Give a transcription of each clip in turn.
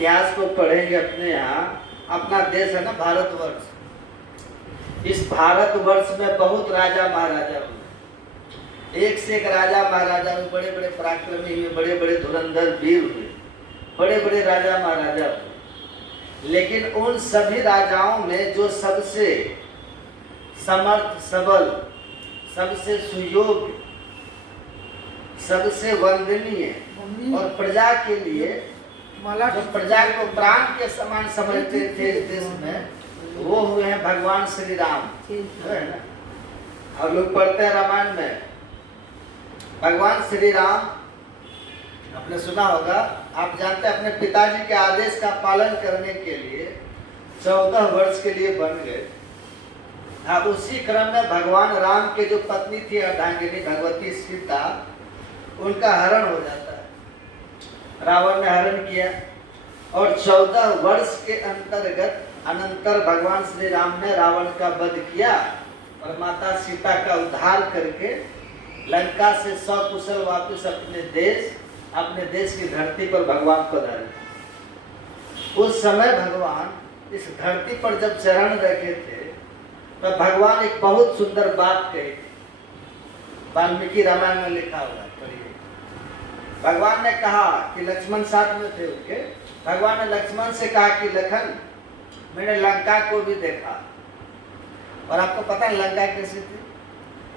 इतिहास को पढ़ेंगे अपने यहाँ। अपना देश है ना भारतवर्ष। इस भारतवर्ष में बहुत राजा महाराजा हुए, एक से एक राजा महाराजा हुए, बड़े बड़े पराक्रमी हुए, बड़े बड़े धुरंधर वीर हुए, बड़े बड़े राजा महाराजा हुए। लेकिन उन सभी राजाओं में जो सबसे समर्थ, सबल, सबसे सुयोग्य, सबसे वंदनीय और प्रजा के लिए जो प्रजा को प्राण के समान समझते थे इस देश में, वो हुए हैं भगवान श्री राम, है ना। और लोग पढ़ते हैं रामायण में, भगवान श्री राम, आपने सुना होगा, आप जानते हैं, अपने पिताजी के आदेश का पालन करने के लिए 14 वर्ष के लिए बन गए। अब उसी क्रम में भगवान राम के जो पत्नी थी अर्धांगिनी भगवती सीता, उनका हरण हो जाता है। रावण ने हरण किया और 14 वर्ष के अनंतर भगवान श्री राम ने रावण का वध किया और माता सीता का उद्धार करके लंका से सकुशल वापस अपने देश की धरती पर भगवान पधारे। उस समय भगवान इस धरती पर जब चरण रखे थे, तो भगवान एक बहुत सुंदर बात कही। वाल्मीकि रामायण में लिखा हुआ है, पढ़िए। भगवान ने कहा कि लक्ष्मण साथ में थे उनके, भगवान ने लक्ष्मण से कहा कि लखन, मैंने लंका को भी देखा। और आपको पता है लंका कैसी थी?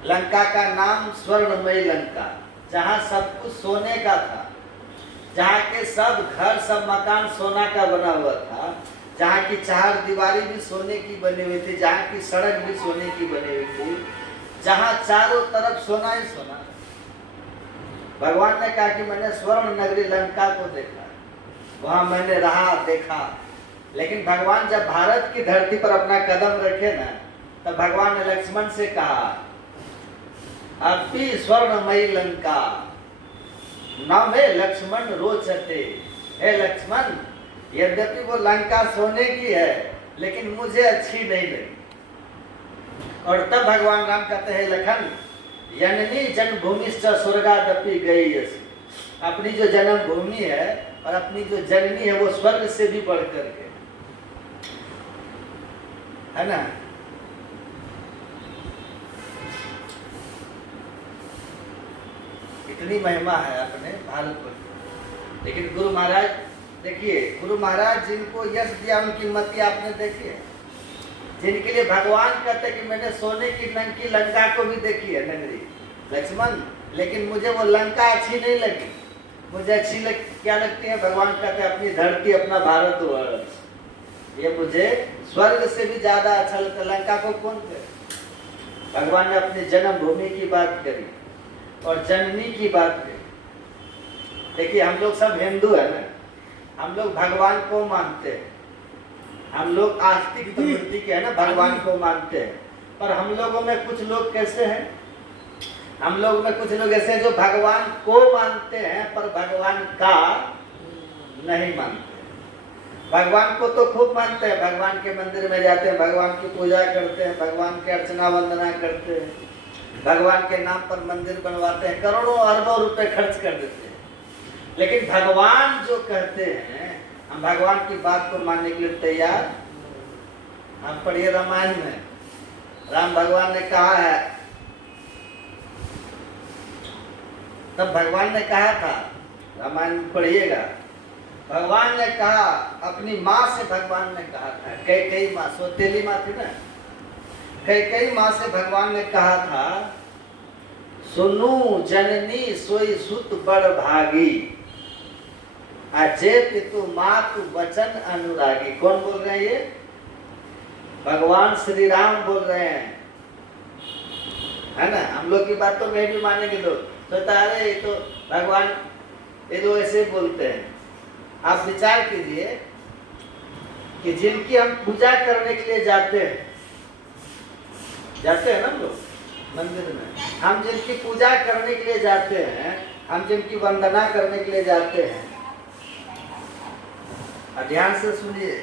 लंका का नाम स्वर्णमयी लंका, जहाँ सब कुछ सोने का था, जहाँ के सब घर, सब मकान सोना का बना हुआ था, जहाँ की चार दीवारी भी सोने की बनी हुई थी, जहाँ की सड़क भी सोने की बनी हुई थी, जहाँ चारों तरफ सोना ही सोना। भगवान ने कहा कि मैंने स्वर्ण नगरी लंका को देखा, वहां मैंने रहा, देखा। लेकिन भगवान जब भारत की धरती पर अपना कदम रखे ना, तब भगवान ने लक्ष्मण से कहा, अपि स्वर्णमयी लंका न मे लक्ष्मण रोचते। हे लक्ष्मण, यद्यपि वो लंका सोने की है, लेकिन मुझे अच्छी नहीं लगी। और तब भगवान राम कहते हैं, लखन, जननी जन्मभूमिश्च स्वर्गादपि गईयसी। अपनी जो जन्मभूमि है और अपनी जो जननी है, वो स्वर्ग से भी बढ़ करके, है ना। इतनी महिमा है अपने भारत पर। लेकिन गुरु महाराज, देखिए, गुरु महाराज जिनको यश दिया, उनकी मति आपने देखी है। जिनके लिए भगवान कहते कि मैंने सोने की नंकी लंका को भी देखी है नगरी लक्ष्मण, लेकिन मुझे वो लंका अच्छी नहीं लगी। मुझे क्या लगती है? भगवान कहते हैं अपनी धरती, अपना भारतवर्ष, ये मुझे स्वर्ग से भी ज्यादा अच्छा लगता है। लंका को कौन कहे? भगवान ने अपनी जन्मभूमि की बात करी और जननी की बात करी। देखिए, हम लोग सब हिंदू है ना, हम लोग भगवान को मानते हैं, हम लोग आस्तिक प्रवृत्ति के है ना, भगवान को मानते हैं। पर हम लोगों में कुछ लोग कैसे हैं? हम लोग में कुछ लोग ऐसे हैं जो भगवान को मानते हैं पर भगवान का नहीं मानते। भगवान को तो खूब मानते हैं, भगवान के मंदिर में जाते हैं, भगवान की पूजा करते हैं, भगवान की अर्चना वंदना करते हैं, भगवान के नाम पर मंदिर बनवाते हैं, करोड़ों अरबों रुपए खर्च कर देते हैं। लेकिन भगवान जो कहते हैं, हम भगवान की बात को मानने के लिए तैयार। हम पढ़िए रामायण में, राम भगवान ने कहा है, तब भगवान ने कहा था, रामायण पढ़िएगा, भगवान ने कहा, अपनी माँ से भगवान ने कहा था, कैकेयी माँ, सौतेली माँ थी ना, कैकेयी माँ से भगवान ने कहा था, सुनु जननी सोई सुत बड़ भागी, अजय पितु मातु वचन अनुरागी। कौन बोल रहे हैं ये? भगवान श्री राम बोल रहे हैं, है ना। हम लोग की बात तो नहीं भी मानेंगे लोग, तो तारे ये तो भगवान, ये तो ऐसे बोलते हैं। आप विचार कीजिए कि जिनकी हम पूजा करने के लिए जाते हैं ना लोग मंदिर में, हम जिनकी पूजा करने के लिए जाते हैं, हम जिनकी वंदना करने के लिए जाते हैं, ध्यान से सुनिए,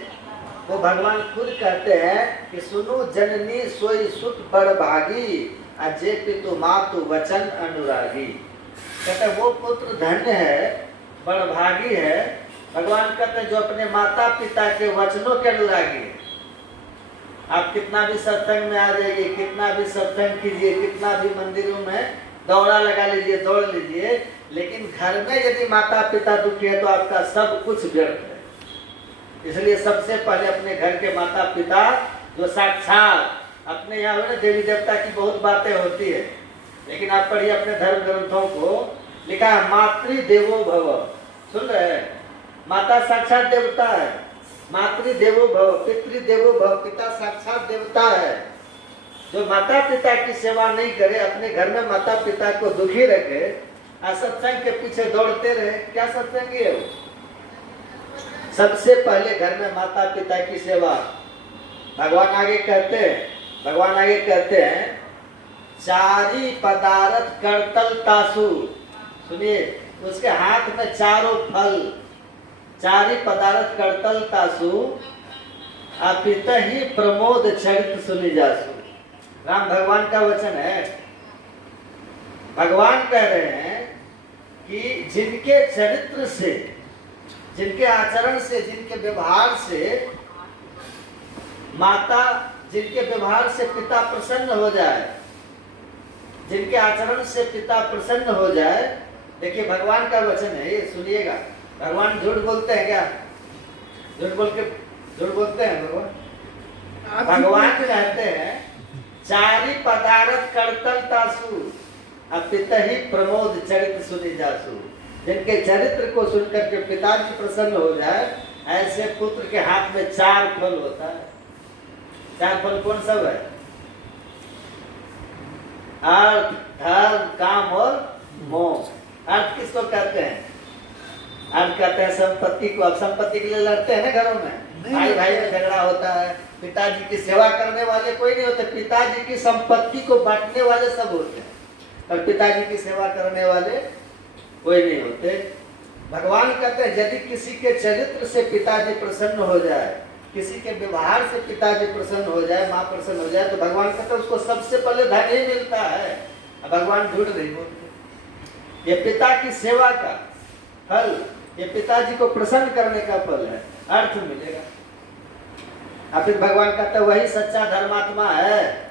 वो भगवान खुद कहते हैं कि सुनो जननी सोई सुत बड़ भागी, अजय पितु मातु वचन अनुरागी। कहते वो पुत्र धन्य है, बड़ भागी है, भगवान कहते हैं जो अपने माता पिता के वचनों के अनुरागी है। आप कितना भी सत्संग में आ जाइए, कितना भी सत्संग कीजिए, कितना भी मंदिरों में दौड़ा लगा लीजिए, दौड़ लीजिए, लेकिन घर में यदि माता पिता दुखी है तो आपका सब कुछ व्यर्थ है। इसलिए सबसे पहले अपने घर के माता पिता जो साक्षात अपने यहाँ हुए देवी देवता की बहुत बातें होती है, लेकिन आप पढ़िए अपने धर्म ग्रंथों को, लिखा है मातृ देवो भव। सुन रहे हैं? माता साक्षात देवता है, मातृ देवो भव, पितृ देवो भव, पिता साक्षात देवता है। जो माता पिता की सेवा नहीं करे, अपने घर में माता पिता को दुखी रखे, सत्संग के पीछे दौड़ते रहे, क्या सत्संग है वो? सबसे पहले घर में माता पिता की सेवा। भगवान आगे कहते हैं चारी पदार्थ करतल तासु। सुनिए, उसके हाथ में चारों फल, चारी पदार्थ करतल तासु, अपित ही प्रमोद चरित सुनि जासु। राम भगवान का वचन है। भगवान कह रहे हैं कि जिनके चरित्र से, जिनके आचरण से, जिनके व्यवहार से माता, जिनके व्यवहार से पिता प्रसन्न हो जाए, जिनके आचरण से पिता प्रसन्न हो जाए। देखिए भगवान का वचन है ये, सुनिएगा। भगवान झूठ बोलते हैं क्या? झूठ बोलते हैं भगवान? भगवान कहते हैं चारी पदार्थ करतल तासु, अपित ही प्रमोद चरित्र सुनि जासु। जिनके चरित्र को सुनकर के पिताजी प्रसन्न हो जाए, ऐसे पुत्र के हाथ में चार फल होता है। चार फल कौन सब है? अर्थ, धर्म, काम और मोह। अर्थ किसको कहते हैं? अर्थ कहते हैं संपत्ति को। अब संपत्ति के लिए लड़ते हैं ना घरों में, भाई भाई में झगड़ा होता है। पिताजी की सेवा करने वाले कोई नहीं होते, पिताजी की संपत्ति को बांटने वाले सब होते हैं, और पिताजी की सेवा करने वाले कोई नहीं होते। भगवान कहते हैं यदि किसी के चरित्र से पिताजी प्रसन्न हो जाए, किसी के व्यवहार से पिताजी प्रसन्न हो जाए, माँ प्रसन्न हो जाए, तो भगवान कहते हैं उसको सबसे पहले धन ही मिलता है। भगवान झूठ नहीं बोलते। ये पिता की सेवा का फल, ये पिताजी को प्रसन्न करने का फल है, अर्थ मिलेगा। और फिर भगवान कहते हैं वही सच्चा धर्मात्मा है।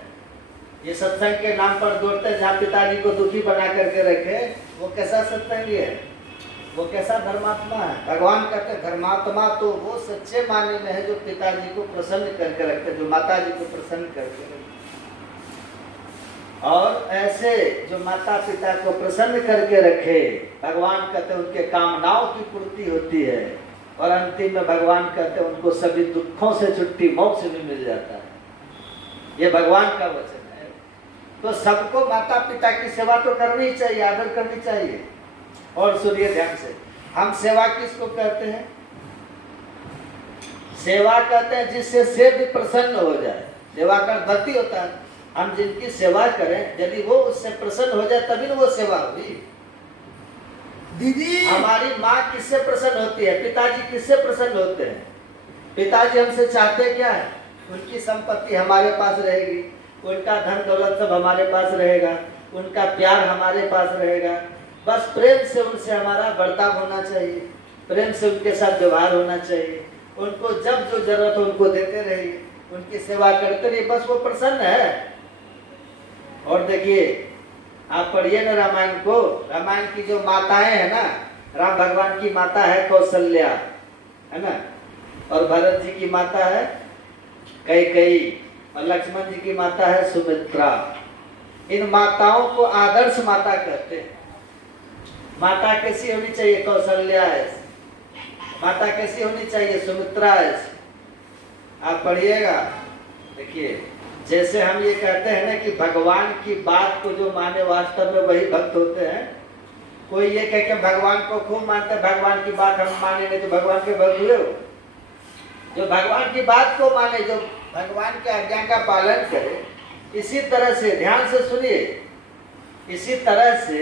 ये सत्संग के नाम पर दौड़ते जहाँ पिताजी को दुखी बना करके रखे, वो कैसा सत्संगी है? वो कैसा धर्मात्मा है? भगवान कहते हैं धर्मात्मा तो वो सच्चे माने में है जो पिताजी को प्रसन्न करके रखते, जो माताजी को प्रसन्न करके रखते। और ऐसे जो माता पिता को प्रसन्न करके रखे, भगवान कहते हैं उनके कामनाओं की पूर्ति होती है, और अंतिम में भगवान कहते हैं उनको सभी दुखों से छुट्टी, मोक्ष भी मिल जाता है। ये भगवान का वचन है। तो सबको माता पिता की सेवा तो करनी ही चाहिए, आदर करनी चाहिए। और सुनिए ध्यान से, हम सेवा किसको कहते हैं? सेवा कहते हैं जिससे सेव भी प्रसन्न हो जाए। सेवा का भक्ति होता है। हम जिनकी सेवा करें, यदि वो उससे प्रसन्न हो जाए तभी वो सेवा हुई। दीदी, हमारी माँ किससे प्रसन्न होती है? पिताजी किससे प्रसन्न होते हैं? पिताजी हमसे चाहते क्या है? उनकी संपत्ति हमारे पास रहेगी, उनका धन दौलत सब हमारे पास रहेगा, उनका प्यार हमारे पास रहेगा। बस प्रेम से उनसे हमारा बर्ताव होना चाहिए, प्रेम से उनके साथ व्यवहार होना चाहिए, उनको जब जो जरूरत हो उनको देते रहिए, उनकी सेवा करते रहिए, बस वो प्रसन्न है। और देखिए आप पढ़िए ना रामायण को, रामायण की जो माताएं है ना, राम भगवान की माता है कौशल्या, है ना, और भरत जी की माता है कैकेयी, और लक्ष्मण जी की माता है सुमित्रा। इन माताओं को आदर्श माता कहते हैं। माता कैसी होनी चाहिए? कौशल्या ऐसी। माता कैसी होनी चाहिए? सुमित्रा ऐसी। आप पढ़िएगा, देखिए जैसे हम ये कहते हैं ना कि भगवान की बात को जो माने वास्तव में वही भक्त होते हैं। कोई ये कह के भगवान को खूब मानते हैं, भगवान की बात हम माने नहीं तो भगवान के भक्त हुए हो? जो भगवान की बात को माने, जो भगवान के आज्ञा का पालन करे, इसी तरह से ध्यान से सुनिए, इसी तरह से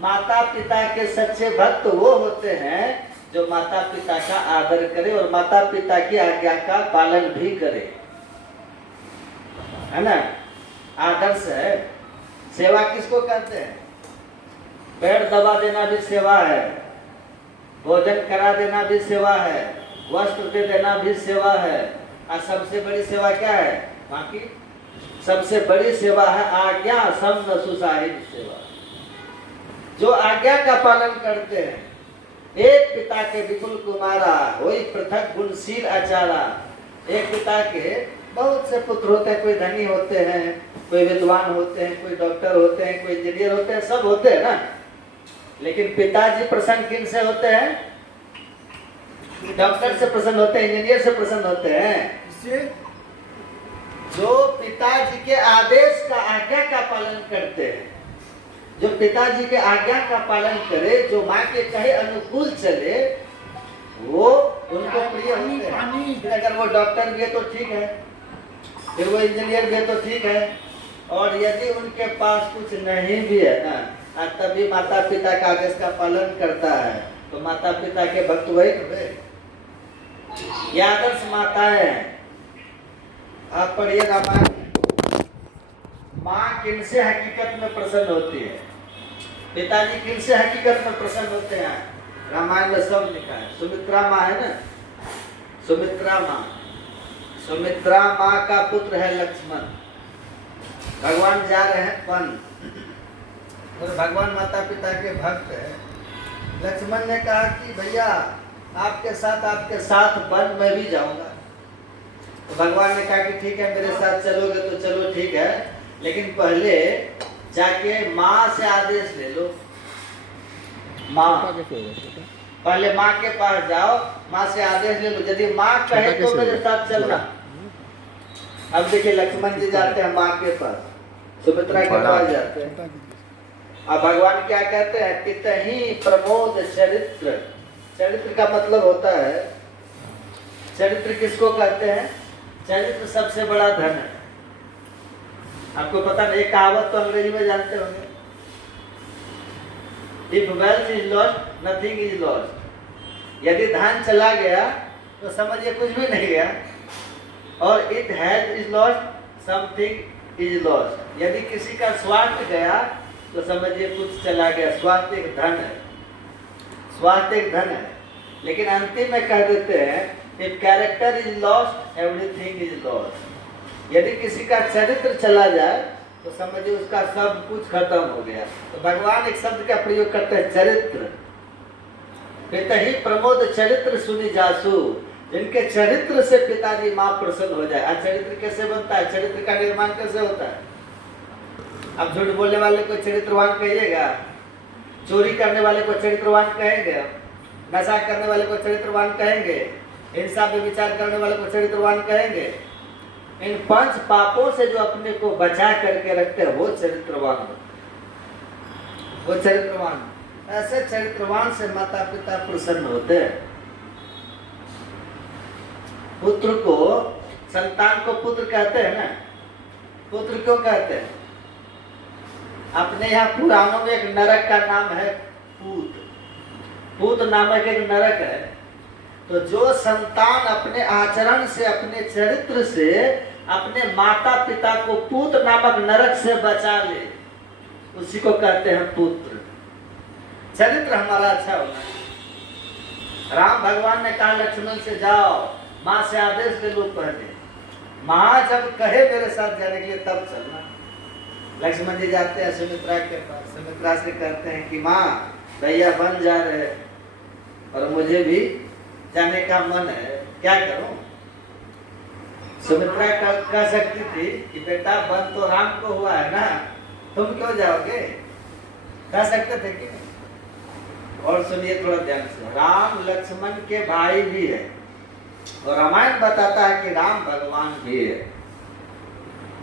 माता पिता के सच्चे भक्त वो होते हैं जो माता पिता का आदर करे और माता पिता की आज्ञा का पालन भी करे, है ना। आदर्श है। सेवा किसको कहते हैं? पेड़ दबा देना भी सेवा है, भोजन करा देना भी सेवा है, वस्त्र दे देना भी सेवा है। और सबसे बड़ी सेवा क्या है? बाकी सबसे बड़ी सेवा है आज्ञा सम्न सुसाहित सेवा। जो आज्ञा का पालन करते हैं, एक पिता के विपुल कुमारा वही पृथक गुणशील आचारा। एक पिता के बहुत से पुत्र होते हैं, कोई धनी होते हैं, कोई विद्वान होते हैं, कोई डॉक्टर होते हैं, कोई इंजीनियर होते हैं, सब होते हैं ना। लेकिन पिताजी प्रसन्न किन से होते हैं? डॉक्टर से प्रसन्न होते हैं, इंजीनियर से प्रसन्न होते हैं। इससे जो पिताजी के आदेश का आज्ञा का पालन करते हैं, जो पिताजी के आज्ञा का पालन करे, जो माँ के कहे अनुकूल चले, वो उनको प्रिय होते हैं। फिर अगर वो डॉक्टर भी है तो ठीक है, फिर वो इंजीनियर भी है तो ठीक है, और यदि उनके पास कुछ नहीं भी है ना, तभी माता पिता का आदेश का पालन करता है, तो माता पिता के भक्त वही हुए। ये आदर्श माताएं हैं। आप पढ़िए रामायण, माँ किनसे हकीकत में प्रसन्न होती है, पिताजी किनसे हकीकत में प्रसन्न होते हैं? रामायण में सब लिखा है। सुमित्रा माँ है ना, सुमित्रा माँ, सुमित्रा माँ का पुत्र है लक्ष्मण। भगवान जा रहे हैं वन, और भगवान माता पिता के भक्त है। लक्ष्मण ने कहा कि भैया आपके साथ वन में भी जाऊंगा। तो भगवान ने कहा कि ठीक है, मेरे साथ चलोगे तो चलो ठीक है, लेकिन पहले जाके माँ से आदेश ले लो। माँ, पहले माँ के पास जाओ, माँ से आदेश ले लो। यदि माँ कहे तो मेरे साथ चलना। अब देखिए लक्ष्मण जी जाते हैं माँ के पास, सुमित्रा के पास जाते हैं। अब भगवान क्या कहते हैं? पितहि प्रमोद चरित्र। चरित्र का मतलब होता है, चरित्र किसको कहते हैं? चरित्र सबसे बड़ा धन है। आपको पता नहीं, एक कहावत तो अंग्रेजी में जानते होंगे, if wealth is lost nothing is lost. यदि धन चला गया तो समझिए कुछ भी नहीं गया, और it has is lost something is lost. यदि किसी का स्वास्थ्य गया तो समझिए कुछ चला गया। स्वास्थ्य एक धन है, स्वास्थ्य एक धन है। लेकिन अंतिम में कह देते हैं if character is lost everything is lost. यदि किसी का चरित्र चला जाए तो समझिए उसका सब कुछ खत्म हो गया। तो भगवान एक शब्द का प्रयोग करते हैं, चरित्र। पितहि प्रमोद चरित्र सुनि जासु। जिनके चरित्र से पिताजी माँ प्रसन्न हो जाए। आज चरित्र कैसे बनता है? चरित्र का निर्माण कैसे होता है? अब झूठ बोलने वाले को चरित्रवान कहिएगा, चोरी करने वाले को चरित्रवान कहेंगे, नशा करने वाले को चरित्रवान कहेंगे, हिंसा में विचार करने वाले को चरित्रवान कहेंगे। इन 5 पापों से जो अपने को बचा करके रखते हैं वो चरित्रवान, वो चरित्रवान। ऐसे चरित्रवान से माता पिता प्रसन्न होते हैं। पुत्र को, संतान को पुत्र कहते हैं ना। पुत्र क्यों कहते हैं? अपने यहाँ पुराणों में एक नरक का नाम है पूत। पूत नामक एक नरक है। तो जो संतान अपने आचरण से, अपने चरित्र से अपने माता पिता को पूत नामक नरक से बचा ले, उसी को कहते हैं पुत्र। चरित्र हमारा अच्छा होना है। राम भगवान ने कहा लक्ष्मण से जाओ, माँ से आदेश ले लो पहले। माँ जब कहे मेरे साथ जाने के लिए तब चलना। लक्ष्मण जी जाते हैं सुमित्रा के पास। सुमित्रा से कहते हैं कि माँ भैया बन जा रहे और मुझे भी जाने का मन है, क्या करूं? सुमित्रा कह सकती थी कि बेटा बन तो राम को हुआ है ना, तुम क्यों जाओगे? कह सकते थे कि नहीं? और सुनिए थोड़ा ध्यान से, राम लक्ष्मण के भाई भी है और रामायण बताता है कि राम भगवान भी है।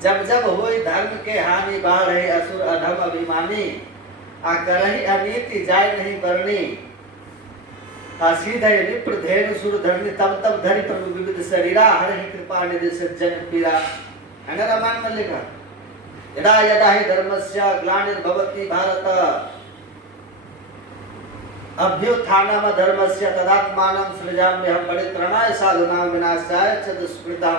जब जब होई धर्म के हानि बाढ़ है असुर अधम अभिमानी, करही अनीति जाय नहीं बरनी, सीधे विप्र धेनु सुर धरनी, तब तब धरि प्रभु विविध शरीरा, हरि कृपा निधि सज्जन पीरा। है ना रामायण में लिखा, यदा यदा हि धर्मस्य ग्लानिर्भवति भारत अभ्युत्थानम धर्मस्य तदात्मानं सृजाम्यहं परित्राणाय साधूनां विनाशाय च दुष्कृतां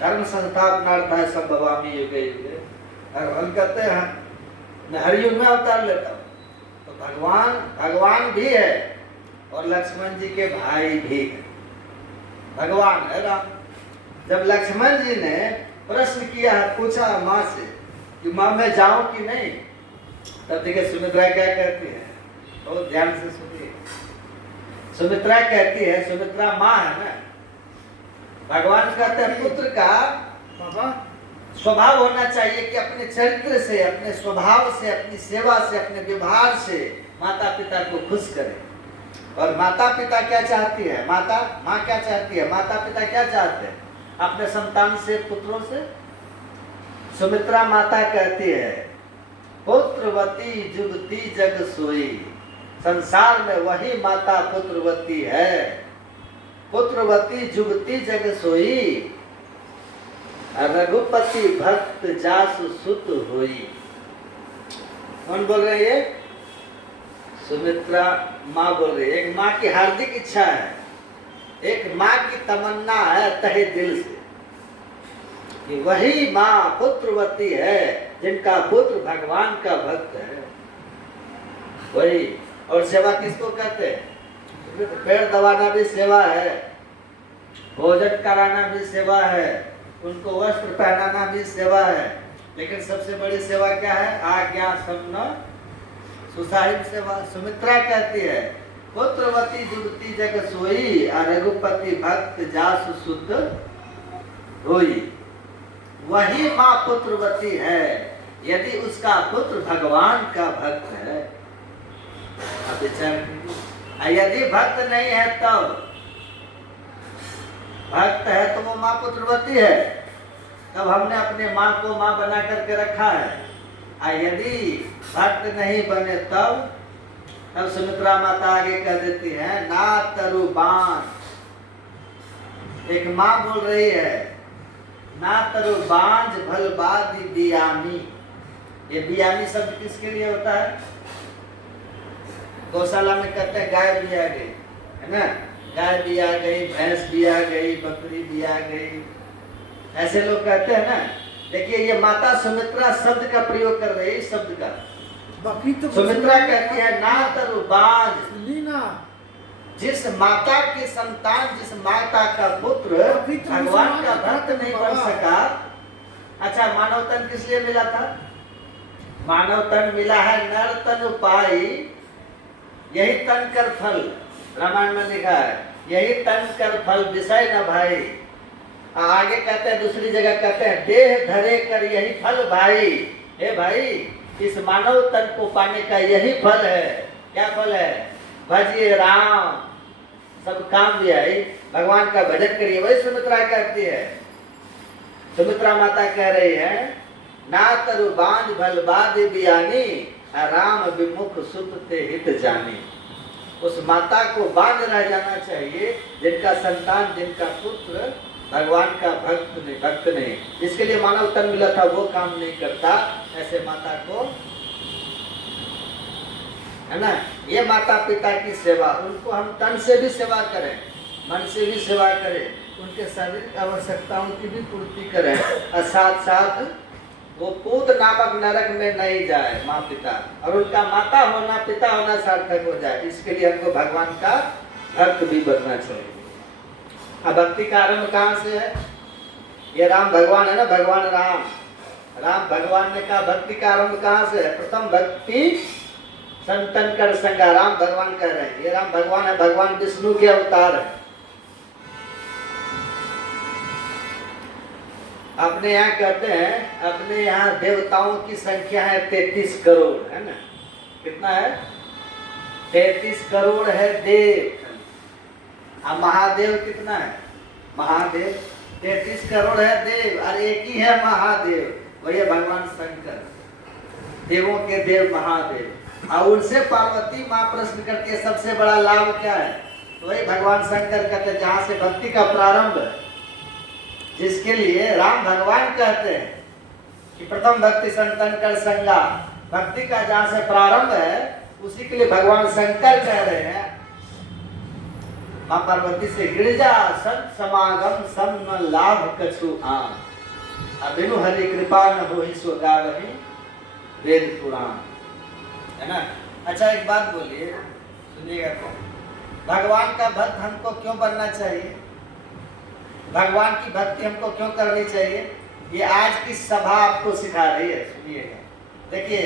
धर्म संस्थापनार्थाय संभवामि युगे युगे। भगवान कहते हैं मैं हर युग में अवतार लेता हूँ। तो भगवान भी है और लक्ष्मण जी के भाई भी हैं, भगवान है राम। जब लक्ष्मण जी ने प्रश्न किया, पूछा माँ से कि माँ मैं जाऊं कि नहीं, तब देखिए सुमित्रा क्या कहती है, बहुत ध्यान से सुनिए। सुमित्रा कहती है, सुमित्रा माँ है ना, भगवान कहते हैं पुत्र का बाबा स्वभाव होना चाहिए कि अपने चरित्र से, अपने स्वभाव से, अपनी सेवा से, अपने व्यवहार से माता पिता को खुश करे। और माता पिता क्या चाहती है, माँ क्या चाहती है, माता पिता क्या चाहते हैं अपने संतान से, पुत्रों से। सुमित्रा माता कहती है पुत्रवती जुगती जग सोई, संसार में वही माता पुत्रवती है। पुत्रवती जुगती जग सोई, रघुपति भक्त जासु सुत होई। कौन बोल रहे हैं ये? सुमित्रा माँ बोल रही है। एक माँ की हार्दिक इच्छा है, एक माँ की तमन्ना है तहे दिल से कि वही माँ पुत्रवती है जिनका पुत्र भगवान का भक्त है, वही। और सेवा किसको कहते हैं? पेड़ दबाना भी सेवा है, भोजन कराना भी सेवा है, उनको वस्त्र पहनाना भी सेवा है। लेकिन सबसे बड़ी सेवा क्या है? आज्ञा सम्न सुसाहिब सेवा। सुमित्रा कहती है पुत्रवती जुगती जग सोई, रघुपति भक्त जासु सुत होई। वही माँ पुत्रवती है यदि उसका पुत्र भगवान का भक्त है। अब विचार कीजिए, यदि भक्त नहीं है तब, भक्त है तो वो माँ पुत्रवती है, तब हमने अपने माँ को माँ बना करके रखा है। यदि भक्त नहीं बने तब सुमित्रा माता आगे कह देती है ना तरु बाण। एक माँ बोल रही है ना तरु बांझ भल बादी बियामी। ये बियामी शब्द किसके लिए होता है? गौशाला में कहते हैं गाय भी आ गई, है ना, गाय भी आ गई, भैंस भी आ गई, बकरी भी आ गई, ऐसे लोग कहते हैं ना। देखिए ये माता सुमित्रा शब्द का प्रयोग कर रही है, शब्द का। बकरी तो सुमित्रा कहती है ना तरु बांझ, ना जिस माता की संतान, जिस माता का पुत्र भगवान का भक्त नहीं बन सका। अच्छा, मानव तन किस लिए मिला था? मानव तन मिला है नर तन पाई, यही तन कर फल, रामायण में लिखा है, यही तन कर फल विषय न भाई। आगे कहते हैं, दूसरी जगह कहते हैं देह धरे कर यही फल भाई। हे भाई, इस मानव तन को पाने का यही फल है। क्या फल है? भजिए राम, सब काम भी आई, भगवान का भजन करिए। वही सुमित्रा कहती है। सुमित्रा माता कह रही है ना तरु बांझ भल बादी बियानी, राम विमुख सुत ते हित जानी। उस माता को बांध रह जाना चाहिए जिनका संतान, जिनका पुत्र भगवान का भक्त नहीं, जिसके लिए मानव तन मिला था वो काम नहीं करता, ऐसे माता को, है ना। ये माता पिता की सेवा, उनको हम तन से भी सेवा करें, मन से भी सेवा करें, उनके शारीरिक आवश्यकताओं की भी पूर्ति करें, और साथ साथ वो पूत नामक नरक में नहीं जाए माँ पिता, और उनका माता होना, पिता होना सार्थक हो जाए। इसके लिए हमको भगवान का भक्त भी बनना चाहिए। अब भक्ति का आरंभ कहाँ से है? ये राम भगवान है ना, भगवान राम, राम भगवान ने कहा भक्ति का आरंभ कहाँ से है? प्रथम भक्ति संतन कर संगा। राम भगवान कह रहे हैं, ये राम भगवान है, भगवान विष्णु के अवतार है। अपने यहाँ कहते हैं, अपने यहाँ देवताओं की संख्या है 33 करोड़, है ना। कितना है? 33 करोड़ है देव। अब महादेव कितना है? महादेव 33 करोड़ है देव, और एक ही है महादेव, वही है भगवान शंकर, देवों के देव महादेव। और उनसे पार्वती माँ प्रश्न करती है सबसे बड़ा लाभ क्या है? तो वही भगवान शंकर कहते हैं जहाँ से भक्ति का प्रारंभ है, जिसके लिए राम भगवान कहते हैं कि प्रथम भक्ति संतन कर संगा। भक्ति का जहाँ से प्रारंभ है उसी के लिए भगवान शंकर कह रहे हैं माँ पार्वती से, गिरिजा संत समागम सम न लाभ कछु आन, अबिनु हरि कृपा न हो ही सो गावहि वेद पुराण, है ना। अच्छा एक बात बोलिए, सुनिएगा तो, भगवान का भक्त हमको क्यों बनना चाहिए, भगवान की भक्ति हमको क्यों करनी चाहिए, ये आज की सभा आपको सिखा रही है। सुनिएगा, देखिए